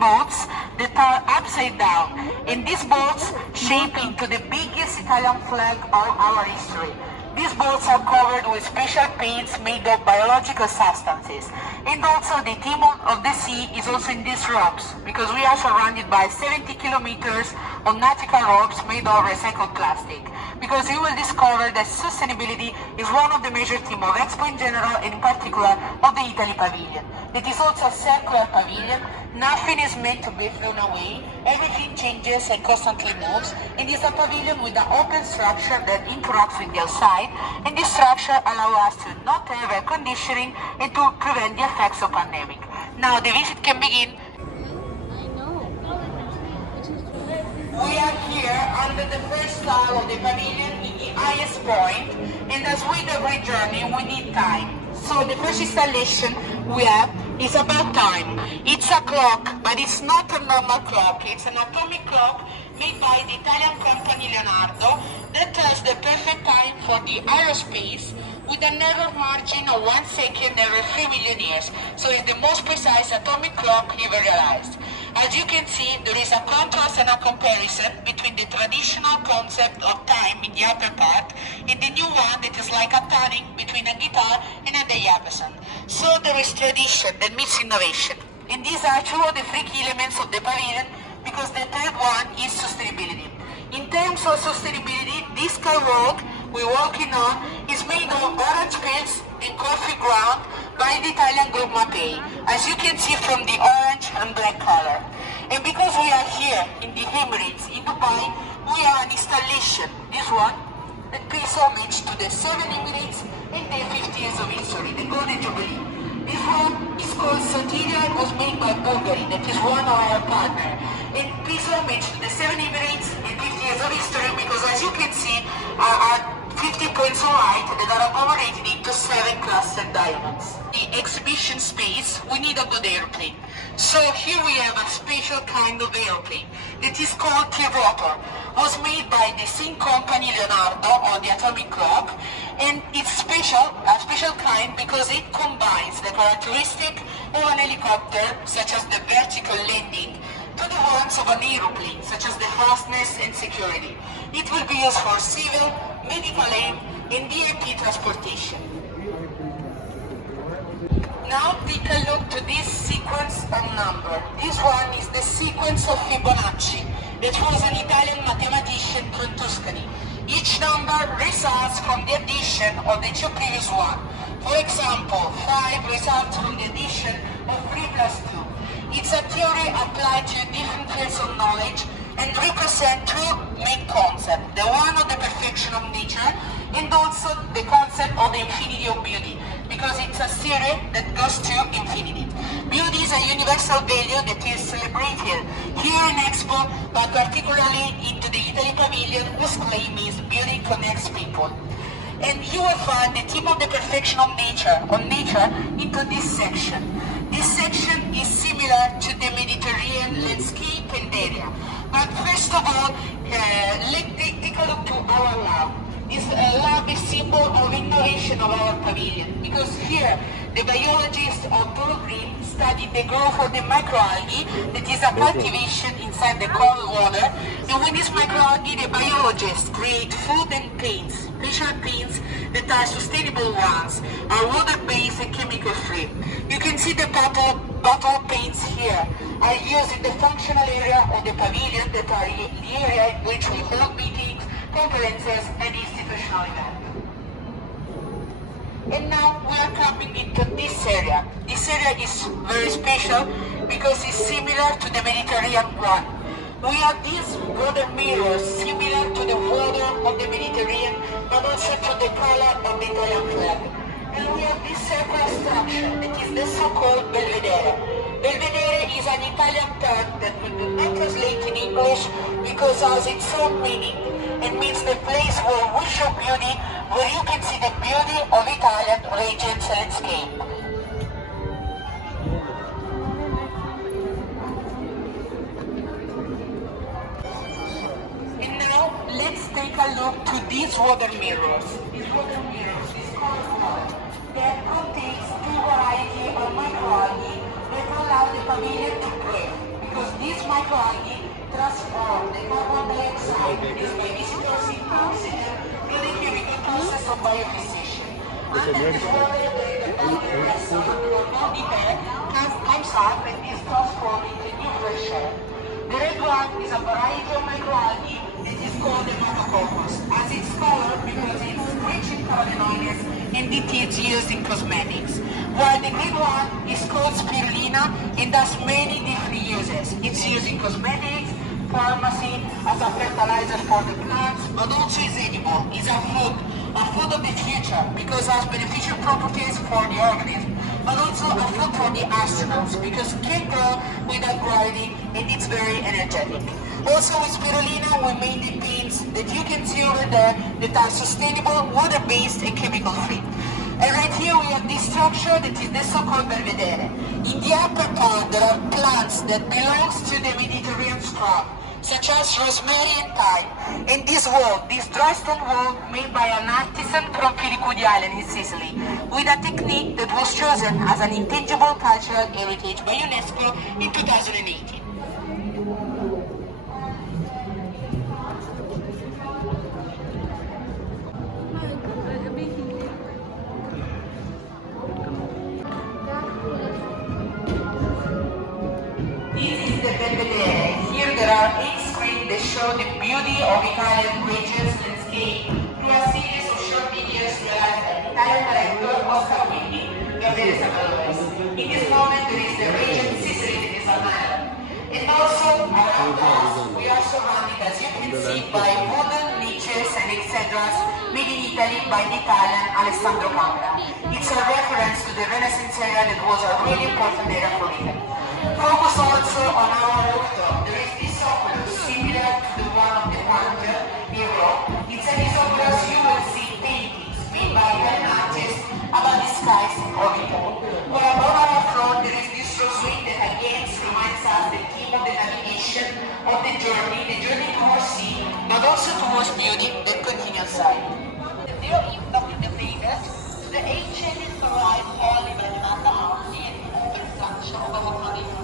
boats that are upside down, and these boats shape into the biggest Italian flag of our history. These boats are covered with special paints made of biological substances. And also the theme of the sea is also in these ropes, because we are surrounded by 70 kilometers of nautical ropes made of recycled plastic. Because you will discover that sustainability is one of the major themes of Expo in general, and in particular of the Italy Pavilion. It is also a circular pavilion. Nothing is meant to be thrown away. Everything changes and constantly moves. And it's a pavilion with an open structure that interacts with the outside. And this structure allows us to not have air conditioning and to prevent the effects of pandemic. Now the visit can begin. We are here under the first tile of the pavilion in the highest point, and as with every journey, we need time. So the first installation we have is about time. It's a clock, but it's not a normal clock. It's an atomic clock made by the Italian company Leonardo that tells the perfect time for the aerospace with an error margin of 1 second every 3 million years. So it's the most precise atomic clock ever realized. As you can see, there is a contrast and a comparison between the traditional concept of time in the upper part and the new one that is like a tuning between a guitar and a diapason. So there is tradition that meets innovation. And these are two of the three key elements of the pavilion, because the third one is sustainability. In terms of sustainability, this skywalk we're walking on is made of orange pills and coffee ground by the Italian group Mapei, as you can see from the orange and black color. And because we are here in the Emirates, in Dubai, we are an installation, this one, that pays homage to the 7 Emirates and their 50 years of history, the Golden Jubilee. This one is called Sotiria, it was made by Bulgari, that is one of our partners. It pays homage to the 7 Emirates and 50 years of history, because as you can see, are 50 points of light that are agglomerated into 7 clustered diamonds. The exhibition space, we need a good airplane. So here we have a special kind of airplane that is called T-Rotor. It was made by the same company Leonardo on the atomic clock, and it's a special kind because it combines the characteristic of an helicopter, such as the vertical landing, to the ones of an aeroplane, such as the fastness and security. It will be used for civil, medical aid, and VIP transportation. Now take a look to this sequence of number. This one is the sequence of Fibonacci, that was an Italian mathematician from Tuscany. Each number results from the addition of the two previous ones. For example, 5 results from the addition of 3 plus 2. It's a theory applied to different fields of knowledge and represent two main concepts, the one of the perfection of nature and also the concept of the infinity of beauty, because it's a theory that goes to infinity. Beauty is a universal value that is celebrated here in Expo, but particularly into the Italy Pavilion, whose claim is beauty connects people. And you will find the theme of the perfection of nature, into this section. This section is similar to the Mediterranean landscape and area. But first of all, let's take a look to our lab. This lab is symbol of innovation of our pavilion, because here the biologists of Polo Green studied the growth of the microalgae, that is a cultivation inside the cold water, and with this microalgae the biologists create food and paints, special paints that are sustainable ones, are water-based and chemical-free. You can see the bottle paints here are used in the functional area of the pavilion, that are the area in which we hold meetings, conferences and institutional events. And now we are coming into this area. This area is very special because it's similar to the Mediterranean one. We have these water mirrors similar to the water of the Mediterranean, but also to the color of the Italian flag. And we have this circular structure that is the so-called Belvedere. Belvedere is an Italian term that we do not translate in English because it has its own meaning. It means the place where we show beauty, where you can see the beauty of Italian regions landscape. And now let's take a look to these water mirrors. These water mirrors, this color water, that contains two varieties of microalgae that allow the pavilion to breathe. microalgae transform the carbon dioxide produced by visitors into oxygen through the chemical process of biofixation. Under this water, the boundary vessel or body pair comes up and is transformed into new fresh air. The red one is a variety of microalgae that is called the monococcus, as it's colored because it's rich in carotenoids and it is used in cosmetics. While the green one is called spirulina and has many different uses. It's used in cosmetics, pharmacy, as a fertilizer for the plants, but also is edible. It's a food of the future because it has beneficial properties for the organism, but also a food for the astronauts because it can grow without gravity and it's very energetic. Also with spirulina we made the beans that you can see over there that are sustainable, water-based and chemical-free. And right here we have this structure that is the so-called Belvedere. In the upper part there are plants that belongs to the Mediterranean scrub, such as rosemary and thyme. And this wall, this dry stone wall made by an artisan from Filicudi Island in Sicily, with a technique that was chosen as an intangible cultural heritage by UNESCO in 2018. Here there are 8 screens that show the beauty of Italian regions landscape through a series of short videos realized by the Italian director Oscar Quindi, Gabriele Sabalores. In this moment there is the region Sicily that is an island. And also around us we are surrounded, as you can see, by wooden niches and etc. made in Italy by the Italian Alessandro Camera. It's a reference to the Renaissance era that was a really important era for Italy. Focus also on our rooftop. There is this oculus similar to the one of the Wonder in Rome. Inside this oculus you will see paintings made by Italian artists about the skies of Italy. While above our front there is this roseway that again reminds us the theme of the navigation of the journey towards sea, but also towards beauty that continues inside. The view of the famous, the ancient arrived only by the army and the structure of our pavilion.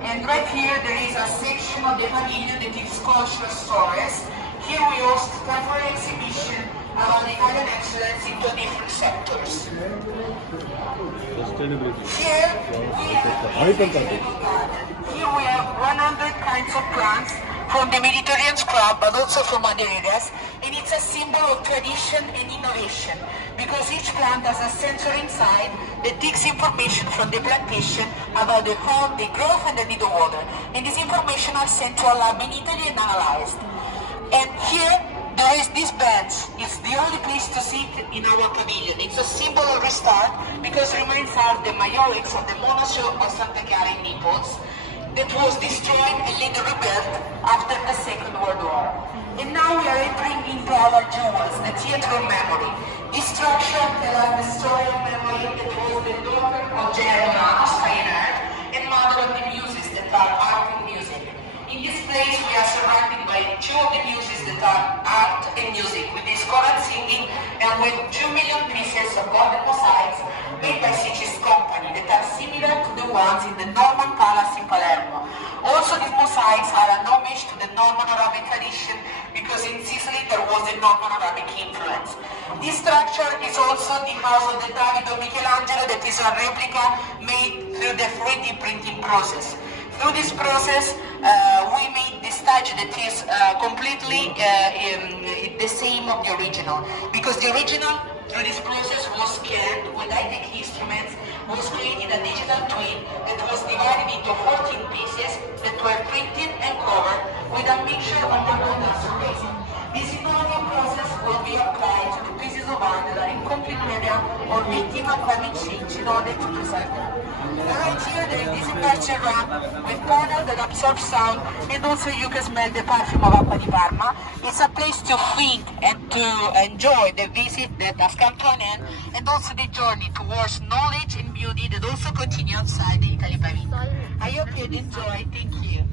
And right here there is a section of the pavilion that is cultural stories. Here we host temporary exhibition about the Italian excellence into different sectors. Here we have 100 kinds of plants from the Mediterranean scrub, but also from other areas, and it's a symbol of tradition and innovation, because each plant has a sensor inside that takes information from the plantation about the health, the growth, and the need of water. And this information are sent to a lab in Italy and analyzed. And here there is this bench. It's the only place to sit in our pavilion. It's a symbol of restart because it reminds us the maiolics of the monastery of Santa Chiara in Naples that was destroyed and later rebuilt after the Second World War. And now we are entering into our jewels, the theater of memory. This structure tells the story of memory that was the daughter of General Ramos, pioneer, and mother of the muses that are art and music. In this place we are surrounded by 2 of the muses that are art and music, with this choral singing and with 2 million pieces of golden mosaics made by Sicili's company that are similar to the ones in the Norman Palace in Palermo. Also these mosaics are an homage to the Norman Arabic tradition because in Sicily there was a Norman Arabic influence. This structure is also the house of the David of Michelangelo that is a replica made through the 3D printing process. Through this process, we made the statue that is completely the same of the original, because the original, through this process, was scanned with high-tech instruments, was created a digital twin that was divided into 14 pieces that were printed and covered with a mixture of the golden surface. This innovative process will be applied to the pieces of art that are in complete area or victim of climate change in order to preserve them. Right here there is this immersion ramp with panel that absorb sound, and also you can smell the perfume of Acqua di Parma. It's a place to think and to enjoy the visit that has come to an end, and also the journey towards knowledge and beauty that also continue outside the Italy Pavilion. I hope you enjoy. Thank you.